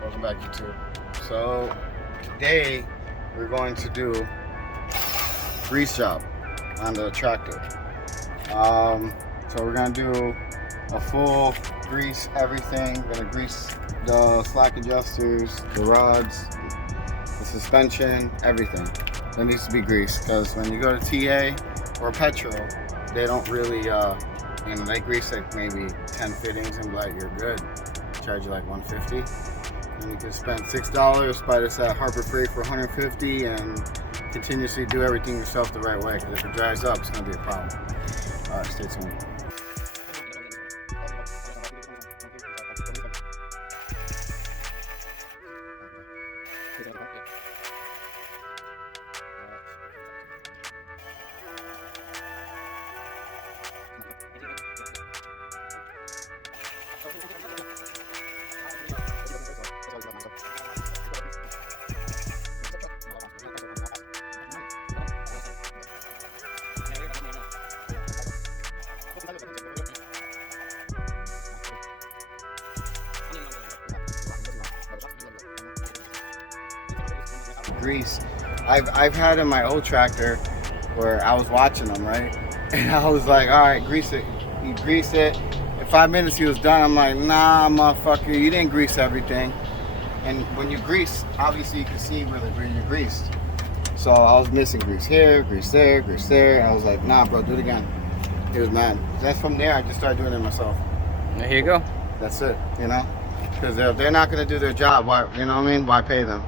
Welcome back, YouTube. So today we're going to do grease job on the tractor. So we're gonna do a full grease everything. We're gonna grease the slack adjusters, the rods, the suspension, everything that needs to be greased. Because when you go to TA or Petrol, they don't really, they grease like maybe 10 fittings and be like, you're good. Charge you like $150. And you can spend $6, buy this at Harbor Freight for $150, and continuously do everything yourself the right way. Because if it dries up, it's gonna be a problem. All right, stay tuned. Grease. I've had in my old tractor where I was watching them, right? And I was like, all right, grease it. He greased it. In 5 minutes he was done. I'm like, nah, motherfucker, you didn't grease everything. And when you grease, obviously you can see where you greased. So I was missing grease here, grease there, grease there. And I was like, nah, bro, do it again. He was mad. That's from there, I just started doing it myself. There you go. That's it, you know? Because if they're not going to do their job, why, you know what I mean? Why pay them?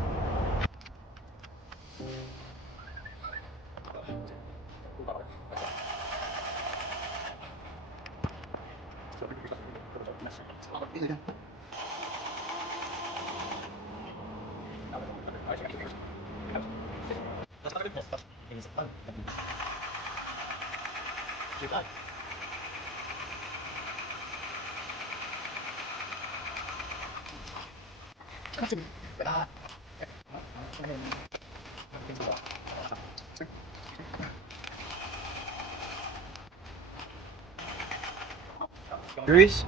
Grease?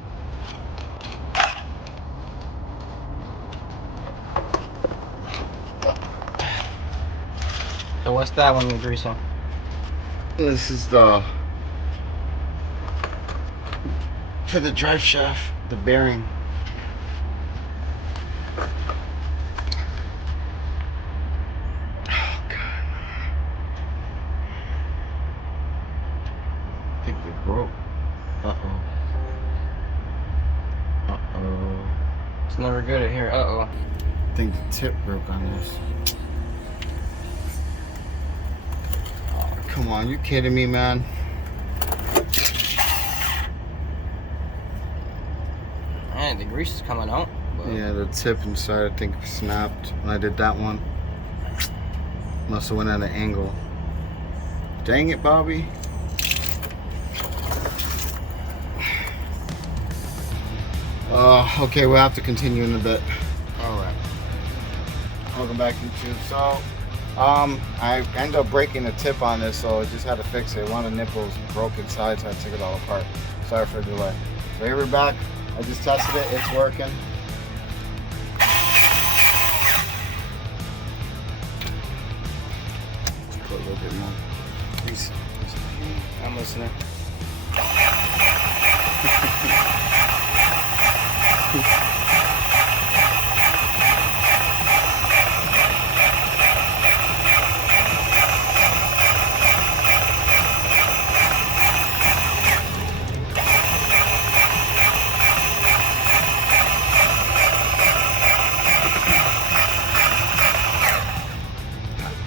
So what's that one with grease on? This is the for the drive shaft, the bearing. Oh God! I think they broke. Uh-oh. Uh-oh. It's never good at here. Uh-oh. I think the tip broke on this. Oh, come on, you kidding me, man? Man, the grease is coming out. But... Yeah, the tip inside I think snapped when I did that one. Must have went at an angle. Dang it, Bobby. Okay, we'll have to continue in a bit. Alright. Welcome back, YouTube. So, I ended up breaking the tip on this, so I just had to fix it. One of the nipples broke inside, so I took it all apart. Sorry for the delay. So here we're back. I just tested it. It's working. Let's put a little bit more. Please. I'm listening.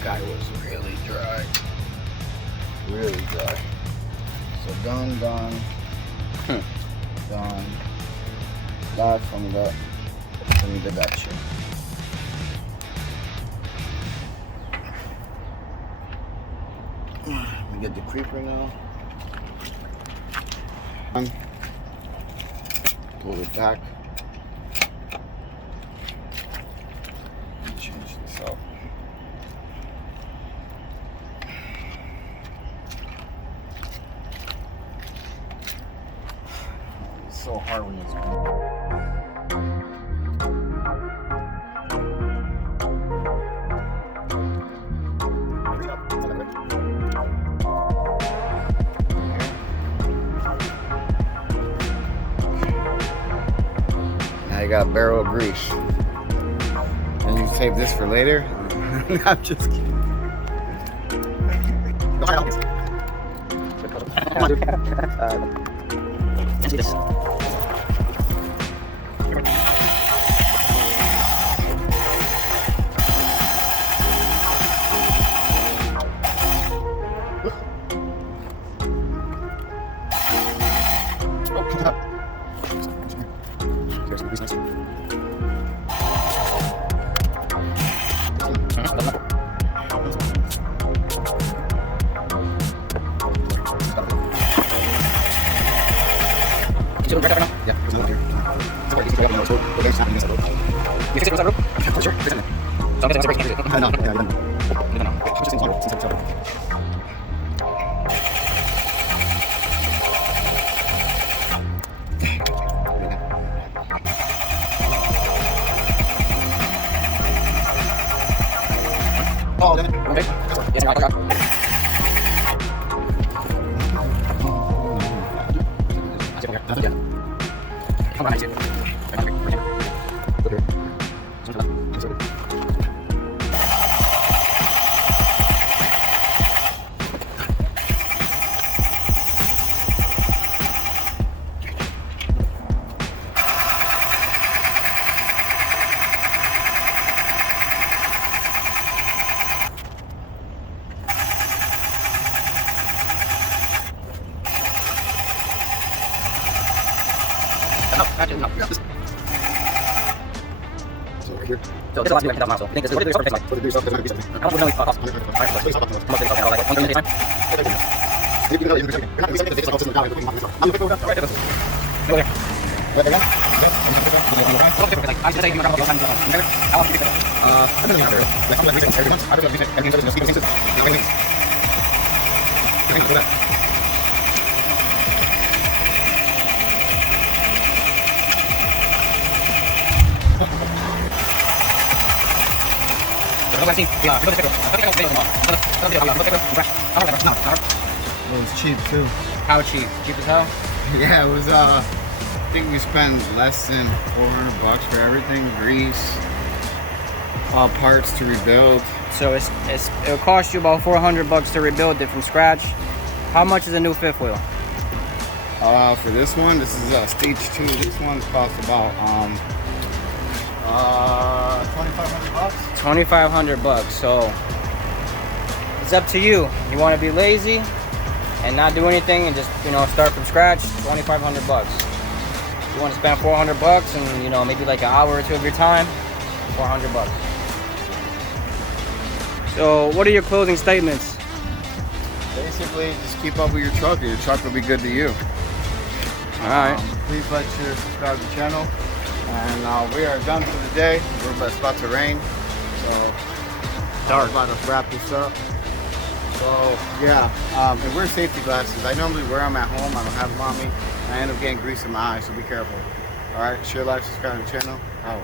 Guy was really dry. Really dry. So done. Done. That from the that shit. Let me get the creeper now. Pull it back. Change this out. It's so hard when it's I got a barrel of grease. And you save this for later. I'm just kidding. Here. So this is a lot to do, like 10,000 miles. So I think this is what did the resource like? For the grease, that's like How much would it cost? $100. How much did it cost? Like 1 time? It was cheap too. How cheap? Cheap as hell? Yeah, it was I think we spent less than $400 for everything, grease, parts to rebuild. So it'll cost you about $400 to rebuild it from scratch. How much is a new fifth wheel? For this one, this is stage 2. This one costs about $2,500. $2,500. So it's up to you. You want to be lazy and not do anything and just start from scratch? $2,500. You want to spend $400 and maybe like an hour or two of your time? $400. So what are your closing statements? Basically, just keep up with your truck, and your truck will be good to you. All right. Please like, share, subscribe to the channel. And we are done for the day. We're about to rain. So Dark. we're about to wrap this up. So yeah, and wear safety glasses. I normally wear them at home. I don't have them on me. I end up getting grease in my eyes, so be careful. All right, share, like, subscribe to the channel. Out.